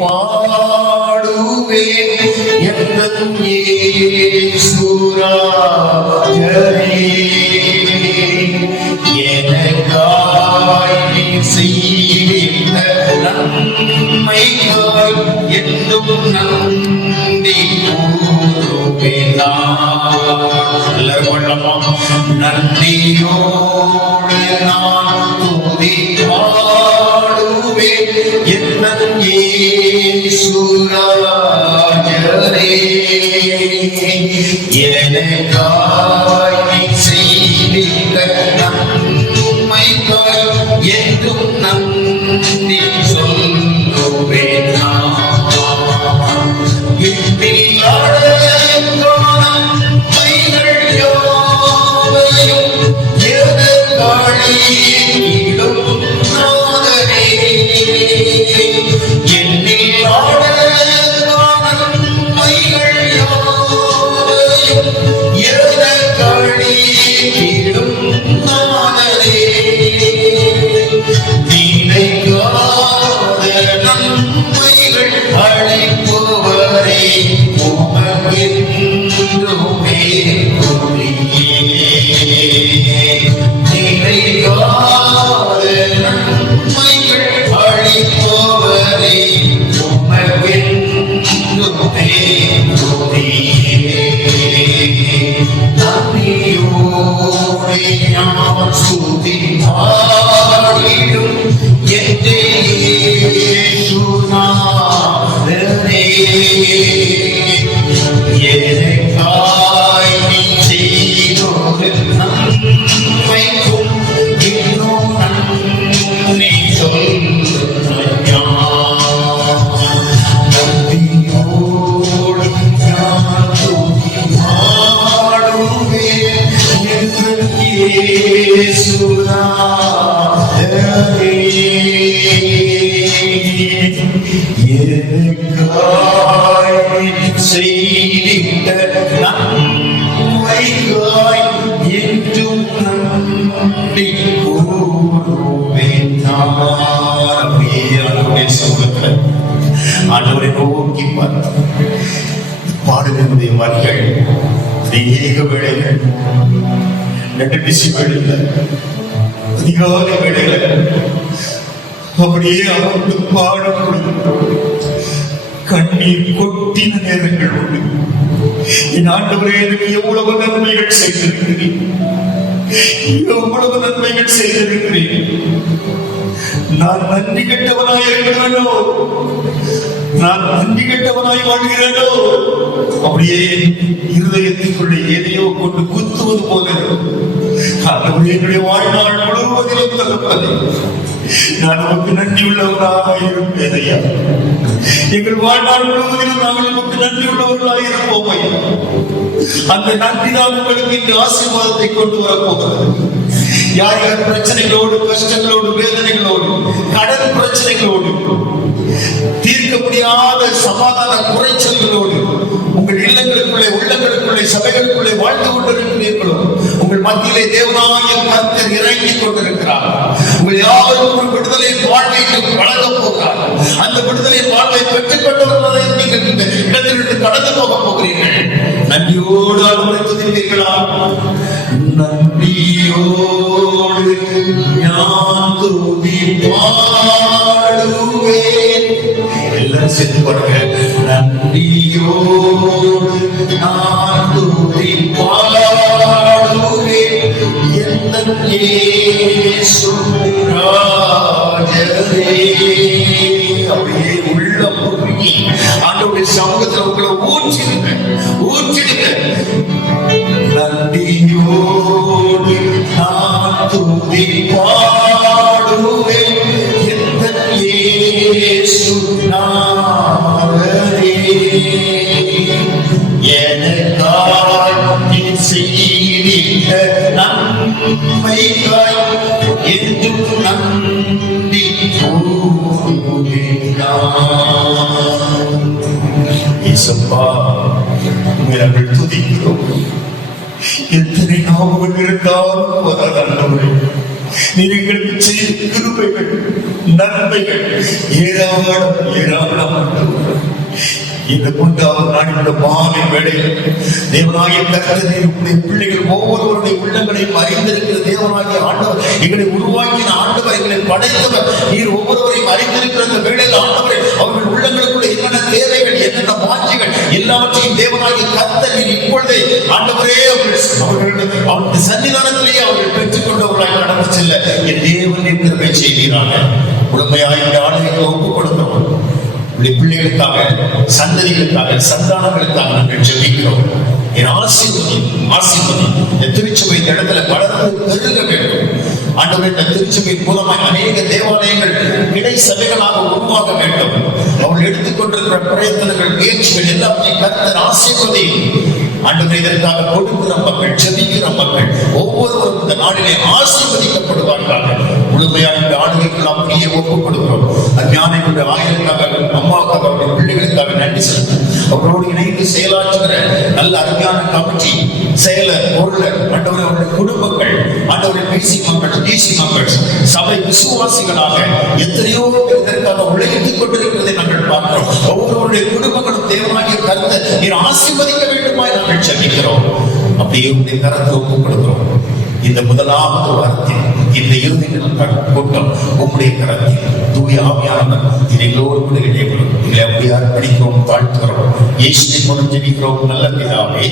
பாடுவேன் எந்தன் இயேசுராஜரே. எனக்காய் நீ செய்த நன்மைக்காய் என்றும் நன்றி கூறுவேன். நன்றியோடு நான் துதி பாடுவேன் எந்தன் இயேசுராஜரே. எனக்காய் நீ செய்த நன்மைக்காய் என்றும் நன்றி சொல்லுவேன். ஆண்டவரை நோக்கி பார்த்து பாடுகிற வார்கள் அநேக வேளைகள், நெடுநிசி வேளைகள், அதிகாலை வேளைகள் அப்படியே அமர்ந்து பாடப்படும் கண்ணீர் கொட்டின நேரங்கள் உண்டு. என் ஆண்டவரே, எனக்கு எவ்வளவு நன்மைகள் செய்திருக்கிறேன், எவ்வளவு நன்மைகள் செய்திருக்கிறேன். நான் நன்றி கெட்டவனாய் இருக்கிறேனோ, நான் நன்றி கெட்டவனாய் வாழ்கிறேனோ, அப்படியே இருதயத்திற்குள்ளே எதையோ கொண்டு குத்துவது போல என்னுடைய வாழ்நாள் முழுவதிலும் தகப்பதே, நான் நமக்கு நன்றி உள்ளவர்களாக இருப்பேன் ஐயா. எங்கள் வாழ்நாள் முழுவதிலும் நாங்கள் நமக்கு நன்றி உள்ளவர்களாக இருப்போம் ஐயா. அந்த நன்றி தான் உங்களுக்கு இந்த ஆசீர்வாதத்தை கொண்டு வரப்போகிறது. யார் யார் பிரச்சனைகளோடு, கஷ்டங்களோடு, வேதனைகளோடு, கடன் பிரச்சனைகளோடு, தீர்க்க முடியாத சமாதான குறைச்சல்களோடு உங்கள் இல்லங்களுக்குள்ளே, உள்ளங்களுக்குள்ளே, சபைகளுக்குள்ளே வாழ்ந்து கொண்டிருக்கிறீர்களோ, உங்கள் மத்தியிலே தேவனாகிய கர்த்தர் இறங்கிக் கொண்டிருக்கிறார். உங்கள் யாவரும் விடுதலை வாழ்க்கைக்கு வழங்க போகிறார். அந்த விடுதலை வாழ்வை பெற்றுக் கொண்டவர்களை நீங்கள் இந்த இடத்திலிருந்து கடந்து போக போகிறீர்கள். நன்றியோடு அவரை துதிப்பீர்களா? நன்றியோடு நான் துதி பாடுவேன். எல்லாரும் சேர்ந்து பாருங்க. நன்றியோடு நான் துதி பாடுவேன் எந்தன் இயேசுராஜரே. அப்படியே உள்ள முழுகி ஆண்டவருடைய சமூகத்தில் உங்களை ஊற்றிடுங்க, ஊற்றிடுங்க. நன்றியோடு நான் துதி பாடுவேன் எந்தன் இயேசுநாதரே. எனக்காய் நீ செய்த நன்மைக்காய் என்றும் நன்றி கூறுவேன். இயேசுப்பா, நாங்கள் துதிக்கிறோம். எத்தனை நாமங்கள் இருந்தாலும் நீர் எங்களுக்கு செய்த கிருபைகள், நன்மைகள் ஏராளம் இந்த கொண்டாவது நாளில் மாலை வேளையில் தேவனாகிய கர்த்தர் உங்களுடைய பிள்ளைகள் ஒவ்வொருவருடைய உள்ளங்களையும் அறிந்திருக்கிற தேவனாகிய ஆண்டவர், எங்களை உருவாக்கின ஆண்டவர், எங்களை படைத்தவர், நீர் ஒவ்வொருவரையும் அறிந்திருக்கிற அந்த வேளையில் ஆண்டவரை அவர்கள் உள்ளங்களுக்குள்ள என்னென்ன தேவைகள், என்னென்ன வாஞ்சிகள் எல்லாவற்றையும் தேவனாகிய கர்த்தர் நீர் இப்பொழுதே ஆண்டவரே அவருடைய சன்னிதானத்திலேயே அவர்கள் பெற்றுக் கொண்டவர்களாக நடந்து செல்ல என் தேவன் இருக்கிற செய்கிறாங்க. முழுமையாக இந்த ஆளுகைகளை ஒப்புக் கொடுக்கிறோம். பிள்ளைகளுக்காக, சந்ததிகளுக்காக, சந்தானங்களுக்காக நாங்கள் ஜெபிக்கிறோம். என் ஆசீர்வதி இந்த திருச்சபை இந்த இடத்துல வளர்ந்து பெருக வேண்டும். ஆண்டவரே, இந்த திருச்சபையின் மூலமாக அநேக தேவாலயங்கள் இடை சபைகளாக உருவாக வேண்டும். அவர்கள் எடுத்துக்கொண்டிருக்கிற பிரயத்தனங்கள், முயற்சிகள் எல்லாத்தையும் கர்த்தர் ஆசீர்வதி. ஆண்டவரே, இதற்காக கொடுக்கிற மக்கள், ஜெபிக்கிற மக்கள் ஒவ்வொருவரும் இந்த நாளிலே ஆசீர்வதிக்கப்படுவார்கள். முழுமையாக இந்த ஆளுகைக்குள் அப்படியே ஒப்புக் கொடுக்கிறோம். அஞ்ஞானிகளுடைய ஆயிரக்காக, அம்மாவுக்காக, அவருடைய பிள்ளைகளுக்காக நன்றி செலுத்தும். அவர்களோடு இணைந்து செயலாற்றுகிற நல்ல அருமையான கமிட்டி, செயலர், பொருளர், ஆண்டவரே, அவருடைய குடும்பங்கள், ஆண்டவரை பேசி மக்கள், தேசி மக்கள், சபை விசுவாசிகளாக எத்தனையோ இதற்காக உழைத்துக் கொண்டிருக்கிறதை நாங்கள் பார்க்கிறோம். ஒவ்வொருவருடைய குடும்பங்களும் தேவனாகிய கர்த்தர் நீர் ஆசீர்வதிக்க வேண்டுமாய் நாங்கள் ஜெபிக்கிறோம். அப்படியே உடைய கரத்தை ஒப்புக் கொடுக்கிறோம். இந்த முதலாவது வாரத்தில் இந்த இறுதி கூட்டம் உங்களுடைய கரத்தில் தூய ஆவியானவர் எங்களோடு கூட இடைபெறும். எங்களை அப்படியே அர்ப்பணிக்கிறோம், வாழ்த்துகிறோம். இயேசுவின் மூலம் ஜெபிக்கிறோம் நல்ல பிதாவே.